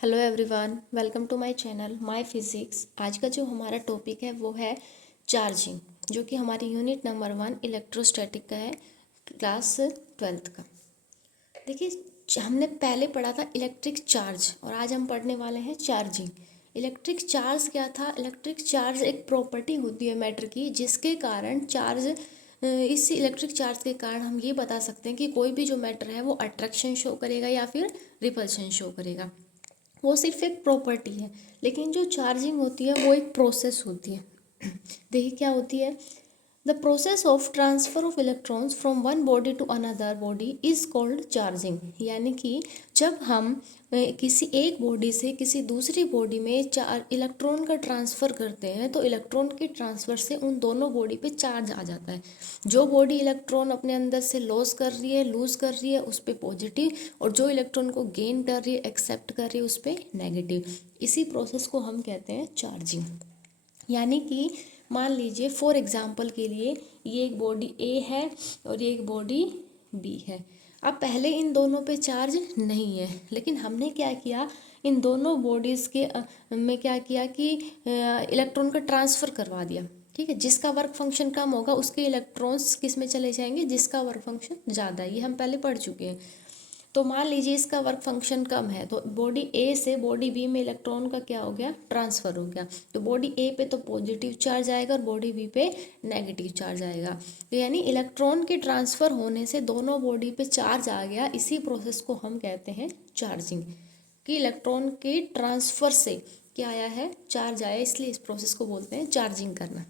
Hello everyone, welcome to my channel my physics. आज का जो हमारा टॉपिक है वो है चार्जिंग, जो कि हमारी यूनिट नंबर 1 इलेक्ट्रोस्टैटिक का है, क्लास 12th का। देखिए, हमने पहले पढ़ा था इलेक्ट्रिक चार्ज और आज हम पढ़ने वाले हैं चार्जिंग। इलेक्ट्रिक चार्ज क्या था? इलेक्ट्रिक चार्ज एक प्रॉपर्टी होती है मैटर की, जिसके कारण इस इलेक्ट्रिक चार्ज के कारण हम ये बता सकते हैं कि कोई भी जो मैटर है वो अट्रैक्शन शो करेगा या फिर रिपल्शन शो करेगा। वो सिर्फ एक प्रॉपर्टी है, लेकिन जो चार्जिंग होती है वो एक प्रोसेस होती है। देखिए क्या होती है। The process of transfer of electrons from one body to another body is called charging. यानी कि जब हम किसी एक बॉडी से किसी दूसरी बॉडी में इलेक्ट्रॉन का ट्रांसफ़र करते हैं तो इलेक्ट्रॉन के ट्रांसफ़र से उन दोनों बॉडी पे चार्ज आ जाता है। जो बॉडी इलेक्ट्रॉन अपने अंदर से लॉस कर रही है, लूज़ कर रही है, उस पर पॉजिटिव, और जो इलेक्ट्रॉन को गेन कर रही है, एक्सेप्ट कर रही है, उस पर नेगेटिव। इसी प्रोसेस को हम कहते हैं चार्जिंग। यानी कि मान लीजिए फॉर एग्जांपल के लिए ये एक बॉडी ए है और ये एक बॉडी बी है। अब पहले इन दोनों पे चार्ज नहीं है, लेकिन हमने क्या किया, इन दोनों बॉडीज़ के में क्या किया कि इलेक्ट्रॉन का ट्रांसफ़र करवा दिया। ठीक है, जिसका वर्क फंक्शन कम होगा उसके इलेक्ट्रॉन्स किस में चले जाएंगे, जिसका वर्क फंक्शन ज़्यादा है। ये हम पहले पढ़ चुके हैं। तो मान लीजिए इसका वर्क फंक्शन कम है, तो बॉडी ए से बॉडी बी में इलेक्ट्रॉन का क्या हो गया, ट्रांसफ़र हो गया। तो बॉडी ए पे तो पॉजिटिव चार्ज आएगा और बॉडी बी पे नेगेटिव चार्ज आएगा। तो यानी इलेक्ट्रॉन के ट्रांसफ़र होने से दोनों बॉडी पे चार्ज आ गया। इसी प्रोसेस को हम कहते हैं चार्जिंग, कि इलेक्ट्रॉन के ट्रांसफ़र से क्या आया है, चार्ज आया, इसलिए इस प्रोसेस को बोलते हैं चार्जिंग करना।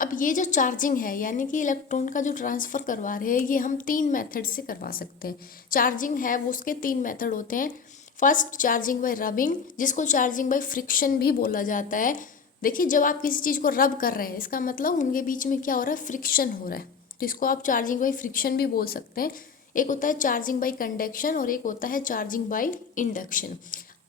अब ये जो चार्जिंग है, यानी कि इलेक्ट्रॉन का जो ट्रांसफ़र करवा रहे हैं, ये हम 3 मेथड से करवा सकते हैं। चार्जिंग है वो, उसके 3 मेथड होते हैं। फर्स्ट, चार्जिंग बाय रबिंग, जिसको चार्जिंग बाय फ्रिक्शन भी बोला जाता है। देखिए, जब आप किसी चीज़ को रब कर रहे हैं, इसका मतलब उनके बीच में क्या हो रहा है, फ्रिक्शन हो रहा है, तो इसको आप चार्जिंग बाय फ्रिक्शन भी बोल सकते हैं। एक होता है चार्जिंग बाय कंडक्शन और एक होता है चार्जिंग बाय इंडक्शन।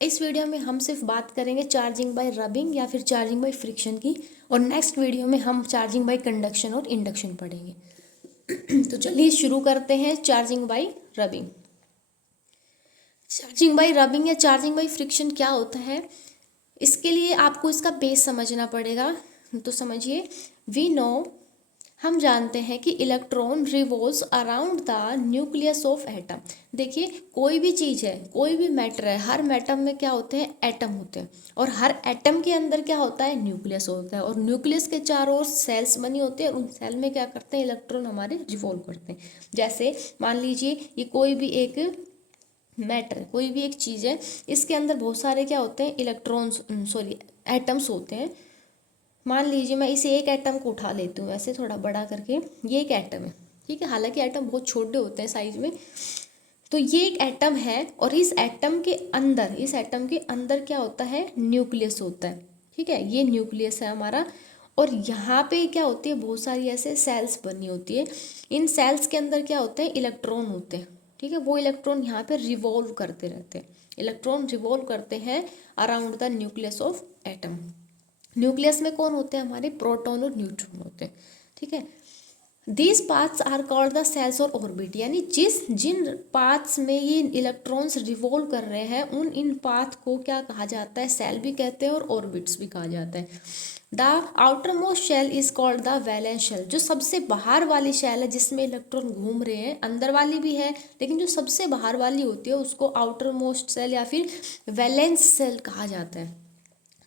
इस वीडियो में हम सिर्फ बात करेंगे चार्जिंग बाय रबिंग या फिर चार्जिंग बाय फ्रिक्शन की, और नेक्स्ट वीडियो में हम चार्जिंग बाय कंडक्शन और इंडक्शन पढ़ेंगे। तो चलिए शुरू करते हैं charging by rubbing. Charging by rubbing या चार्जिंग बाय फ्रिक्शन क्या होता है, इसके लिए आपको इसका बेस समझना पड़ेगा। तो समझिए, वी नो, हम जानते हैं कि electron revolves around the nucleus of atom. देखिए, कोई भी चीज़ है, कोई भी मैटर है, हर मैटम में क्या होते हैं, एटम होते हैं, और हर एटम के अंदर क्या होता है, न्यूक्लियस होता है, और न्यूक्लियस के चारों ओर सेल्स बनी होती है, और उन सेल में क्या करते हैं, इलेक्ट्रॉन हमारे रिवॉल्व करते हैं। जैसे मान लीजिए ये कोई भी एक मैटर, कोई भी एक चीज़ है, इसके अंदर बहुत सारे क्या होते हैं, इलेक्ट्रॉन्स, सॉरी, एटम्स होते हैं। मान लीजिए मैं इसे एक एटम को उठा लेती हूँ ऐसे थोड़ा बड़ा करके, ये एक एटम है, ठीक है, हालांकि एटम बहुत छोटे होते हैं साइज में। तो ये एक एटम है, और इस एटम के अंदर क्या होता है, न्यूक्लियस होता है। ठीक है, ये न्यूक्लियस है हमारा, और यहाँ पे क्या होती है, बहुत सारी ऐसे सेल्स बनी होती है। इन सेल्स के अंदर क्या होते हैं, इलेक्ट्रॉन होते हैं। ठीक है, वो इलेक्ट्रॉन यहाँ पे रिवॉल्व करते रहते हैं, इलेक्ट्रॉन रिवॉल्व करते हैं around the nucleus of atom. Nucleus में कौन होते हैं, हमारे प्रोटॉन और न्यूट्रॉन होते हैं। ठीक है, these paths are called the shells और ऑर्बिट, यानी जिन पाथ्स में ये इलेक्ट्रॉन्स रिवॉल्व कर रहे हैं, इन पाथ को क्या कहा जाता है, सेल भी कहते हैं और ऑर्बिट्स भी कहा जाता है। The outermost shell is called the valence shell, जो सबसे बाहर वाली शेल है जिसमें इलेक्ट्रॉन घूम रहे हैं, अंदर वाली भी है, लेकिन जो सबसे बाहर वाली होती है उसको आउटर मोस्ट शेल या फिर वैलेंस शेल कहा जाता है।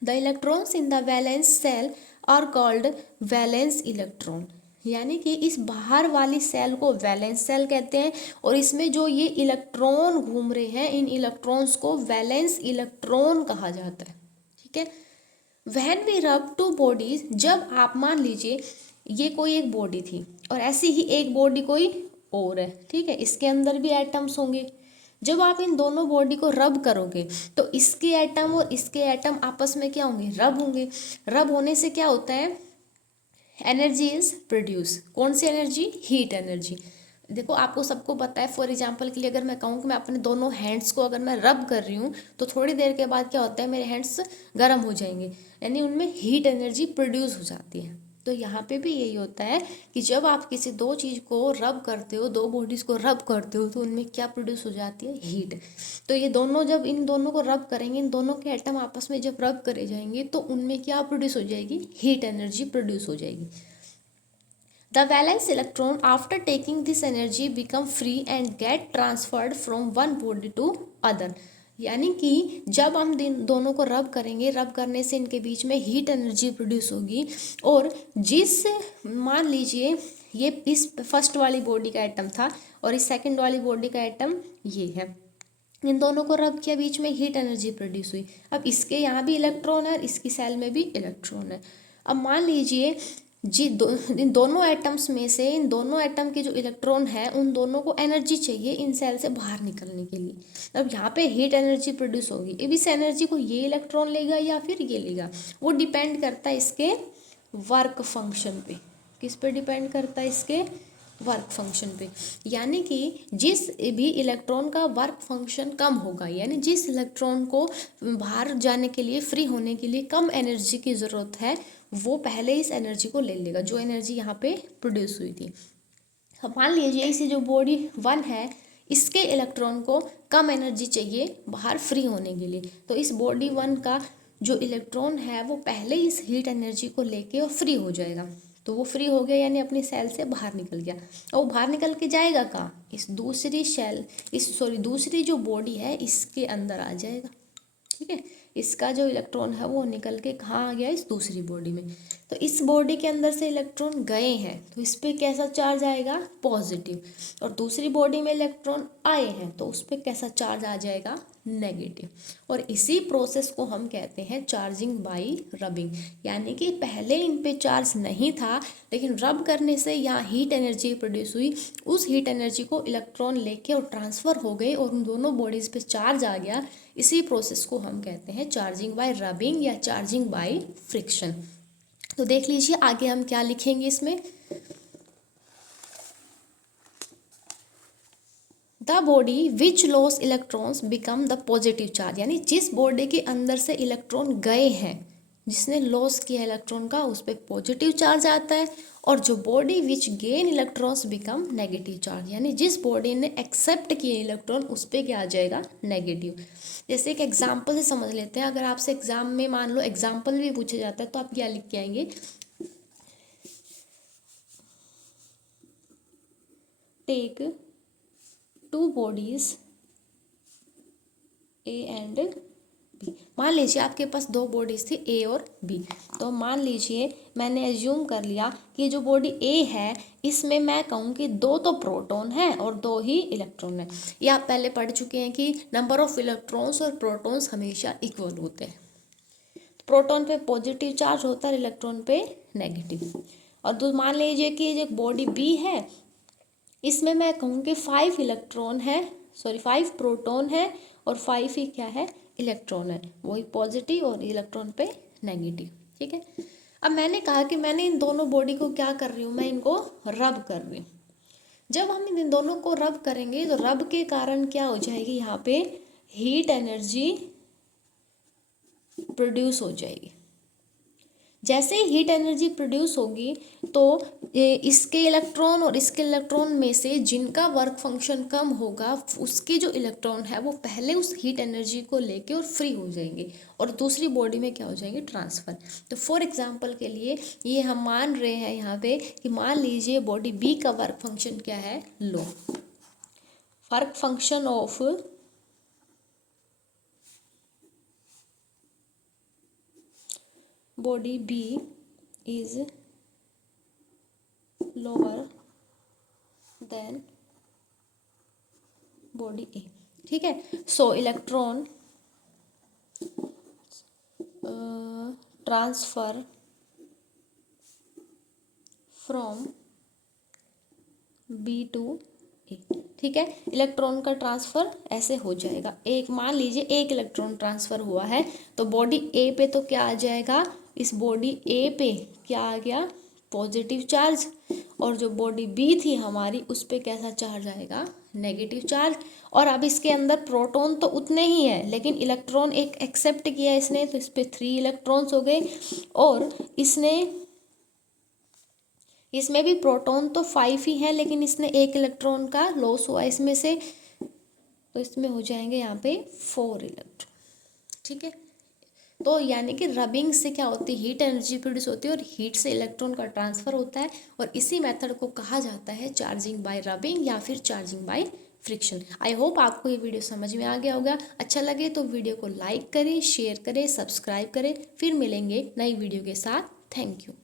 The electrons in the valence cell are called valence electron, यानी कि इस बाहर वाली सेल को वैलेंस सेल कहते हैं, और इसमें जो ये इलेक्ट्रॉन घूम रहे हैं, इन इलेक्ट्रॉन्स को वैलेंस इलेक्ट्रॉन कहा जाता है। ठीक है, व्हेन वी रब टू बॉडीज, जब आप मान लीजिए ये कोई एक बॉडी थी और ऐसी ही एक बॉडी कोई और है, ठीक है, इसके अंदर भी एटम्स होंगे। जब आप इन दोनों बॉडी को रब करोगे तो इसके एटम और इसके एटम आपस में क्या होंगे, रब होंगे। रब होने से क्या होता है, एनर्जी इज प्रोड्यूस। कौन सी एनर्जी, हीट एनर्जी। देखो, आपको सबको पता है, फॉर एग्जांपल के लिए अगर मैं कहूँ कि मैं अपने दोनों हैंड्स को अगर मैं रब कर रही हूँ तो थोड़ी देर के बाद क्या होता है, मेरे हैंड्स गर्म हो जाएंगे, यानी उनमें हीट एनर्जी प्रोड्यूस हो जाती है। तो यहाँ पे भी यही होता है कि जब आप किसी दो चीज़ को रब करते हो, दो बॉडीज़ को रब करते हो, तो उनमें क्या प्रोड्यूस हो जाती है? हीट। तो ये दोनों जब इन दोनों को रब करेंगे, इन दोनों के एटम आपस में जब रब करे जाएंगे तो उनमें क्या प्रोड्यूस हो जाएगी? हीट एनर्जी प्रोड्यूस हो जाएगी। The valence electron after taking this energy become free and get transferred from one body to other। यानी कि जब हम दोनों को रब करेंगे, रब करने से इनके बीच में हीट एनर्जी प्रोड्यूस होगी, और जिस, मान लीजिए ये इस फर्स्ट वाली बॉडी का एटम था और इस सेकंड वाली बॉडी का एटम ये है, इन दोनों को रब किया, बीच में हीट एनर्जी प्रोड्यूस हुई। अब इसके यहाँ भी इलेक्ट्रॉन है, इसकी सेल में भी इलेक्ट्रॉन है। अब मान लीजिए इन दोनों एटम्स में से, इन दोनों एटम के जो इलेक्ट्रॉन है, उन दोनों को एनर्जी चाहिए इन सेल से बाहर निकलने के लिए। अब यहाँ पे हीट एनर्जी प्रोड्यूस होगी। अब इस एनर्जी को ये इलेक्ट्रॉन लेगा या फिर ये लेगा, वो डिपेंड करता है इसके वर्क फंक्शन पे। किस पे डिपेंड करता है? इसके वर्क फंक्शन पे। यानी कि जिस भी इलेक्ट्रॉन का वर्क फंक्शन कम होगा, यानी जिस इलेक्ट्रॉन को बाहर जाने के लिए, फ्री होने के लिए कम एनर्जी की ज़रूरत है, वो पहले इस एनर्जी को ले लेगा, जो एनर्जी यहाँ पे प्रोड्यूस हुई थी। अब मान लीजिए इसी जो बॉडी 1 है, इसके इलेक्ट्रॉन को कम एनर्जी चाहिए बाहर फ्री होने के लिए, तो इस बॉडी 1 का जो इलेक्ट्रॉन है वो पहले इस हीट एनर्जी को लेके और फ्री हो जाएगा। तो वो फ्री हो गया, यानी अपनी सेल से बाहर निकल गया। और वो बाहर निकल के जाएगा कहाँ? इस दूसरी सेल, दूसरी जो बॉडी है इसके अंदर आ जाएगा। ठीक है, इसका जो इलेक्ट्रॉन है वो निकल के कहाँ आ गया? इस दूसरी बॉडी में। तो इस बॉडी के अंदर से इलेक्ट्रॉन गए हैं, तो इस पर कैसा चार्ज आएगा? पॉजिटिव। और दूसरी बॉडी में इलेक्ट्रॉन आए हैं तो उस पर कैसा चार्ज आ जाएगा? नेगेटिव। और इसी प्रोसेस को हम कहते हैं चार्जिंग बाई रबिंग। यानी कि पहले इन पे चार्ज नहीं था, लेकिन रब करने से यहाँ हीट एनर्जी प्रोड्यूस हुई, उस हीट एनर्जी को इलेक्ट्रॉन लेके और ट्रांसफ़र हो गए और उन दोनों बॉडीज़ पे चार्ज आ गया। इसी प्रोसेस को हम कहते हैं चार्जिंग बाय रबिंग या चार्जिंग बाय फ्रिक्शन। तो देख लीजिए आगे हम क्या लिखेंगे इसमें। The body which loss electrons become the positive charge. यानी जिस बॉडी के अंदर से इलेक्ट्रॉन गए हैं, जिसने लॉस किया इलेक्ट्रॉन का, उस पर पॉजिटिव चार्ज आता है। और जो body which gain electrons become negative charge, यानी जिस बॉडी ने एक्सेप्ट किए इलेक्ट्रॉन, उस पर क्या आ जाएगा? नेगेटिव। जैसे एक एग्जाम्पल से समझ लेते हैं। अगर आपसे एग्जाम में मान लो एग्जाम्पल भी पूछा जाता है तो आप क्या लिख के आएंगे? Take two bodies A and B. मान लीजिए आपके पास दो बॉडीज थी, ए और बी। तो मान लीजिए मैंने एज्यूम कर लिया कि जो बॉडी ए है इसमें मैं कहूँ कि दो तो प्रोटॉन है और दो ही इलेक्ट्रॉन है। ये आप पहले पढ़ चुके हैं कि नंबर ऑफ इलेक्ट्रॉन्स और प्रोटॉन्स हमेशा इक्वल होते हैं। प्रोटॉन पे पॉजिटिव चार्ज होता है, इलेक्ट्रॉन पे नेगेटिव। और मान लीजिए कि ये बॉडी बी है, इसमें मैं कहूँ कि 5 इलेक्ट्रॉन है, 5 प्रोटॉन है और 5 ही क्या है? इलेक्ट्रॉन है। वही पॉजिटिव और इलेक्ट्रॉन पे नेगेटिव। ठीक है, अब मैंने कहा कि मैंने इन दोनों बॉडी को क्या कर रही हूँ? मैं इनको रब कर रही हूँ। जब हम इन दोनों को रब करेंगे तो रब के कारण क्या हो जाएगी? यहाँ पे हीट एनर्जी प्रोड्यूस हो जाएगी। जैसे ही हीट एनर्जी प्रोड्यूस होगी तो इसके इलेक्ट्रॉन और इसके इलेक्ट्रॉन में से जिनका वर्क फंक्शन कम होगा, उसके जो इलेक्ट्रॉन है वो पहले उस हीट एनर्जी को लेके और फ्री हो जाएंगे और दूसरी बॉडी में क्या हो जाएंगे? ट्रांसफ़र। तो फॉर एग्जांपल के लिए ये हम मान रहे हैं यहाँ पे कि मान लीजिए बॉडी बी का वर्क फंक्शन क्या है? लो। Work function of body B is lower than body A. ठीक है, so electron transfer from B to A. ठीक है, इलेक्ट्रॉन का ट्रांसफ़र ऐसे हो जाएगा। एक मान लीजिए एक इलेक्ट्रॉन ट्रांसफ़र हुआ है तो बॉडी ए पे तो क्या आ जाएगा? इस बॉडी ए पे क्या आ गया? Positive charge. और जो बॉडी बी थी हमारी, उस पे कैसा चार्ज आएगा? Negative charge. और अब इसके अंदर प्रोटॉन तो उतने ही है, लेकिन इलेक्ट्रॉन एक एक्सेप्ट किया इसने, तो इस पे 3 इलेक्ट्रॉन्स हो गए। और इसने इसमें भी प्रोटॉन तो 5 ही है, लेकिन इसने 1 इलेक्ट्रॉन का लॉस हुआ इसमें से, तो इसमें हो जाएंगे यहाँ पे 4 इलेक्ट्रॉन। ठीक है, तो यानी कि रबिंग से क्या होती है, हीट एनर्जी प्रोड्यूस होती है और हीट से इलेक्ट्रॉन का ट्रांसफर होता है, और इसी मेथड को कहा जाता है चार्जिंग बाय रबिंग या फिर charging by friction. I hope आपको ये वीडियो समझ में आ गया होगा। अच्छा लगे तो वीडियो को लाइक करें, शेयर करें, सब्सक्राइब करें। फिर मिलेंगे नई वीडियो के साथ। Thank you.